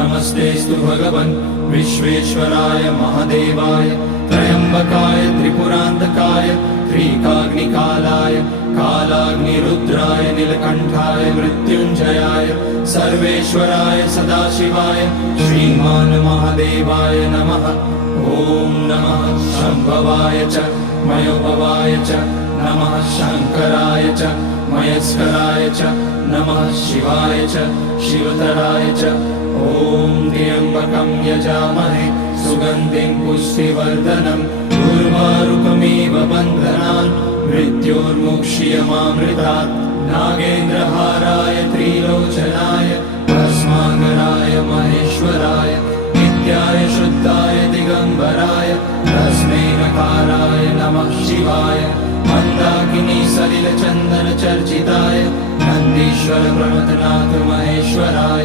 नमस्तेस्तु भगवन् विश्वेश्वराय महादेवाय त्र्यम्बकाय त्रिपुरान्तकाय त्रिकाग्निकालाय कालाग्निरुद्राय नीलकण्ठाय मृत्युञ्जयाय सर्वेश्वराय सदाशिवाय श्रीमान् महादेवाय नमः। ॐ नमः शम्भवाय च मयोभवाय च नमः शङ्कराय च मयस्कराय च नमः शिवाय च शिवतराय च। ॐ त्र्यम्बकं यजामहे सुगन्धिं पुष्टिवर्धनम् उर्वारुकमिव बन्धनान् मृत्योर्मुक्ष्यमामृतात्। नागेन्द्रहाराय त्रिलोचनाय भस्माङ्गराय महेश्वराय नित्याय शुद्धाय दिगम्बराय तस्मै नकाराय नमः शिवाय। मन्दाकिनी सलिलचन्दन चर्चिताय नन्दीश्वर प्रणतनाथ महेश्वराय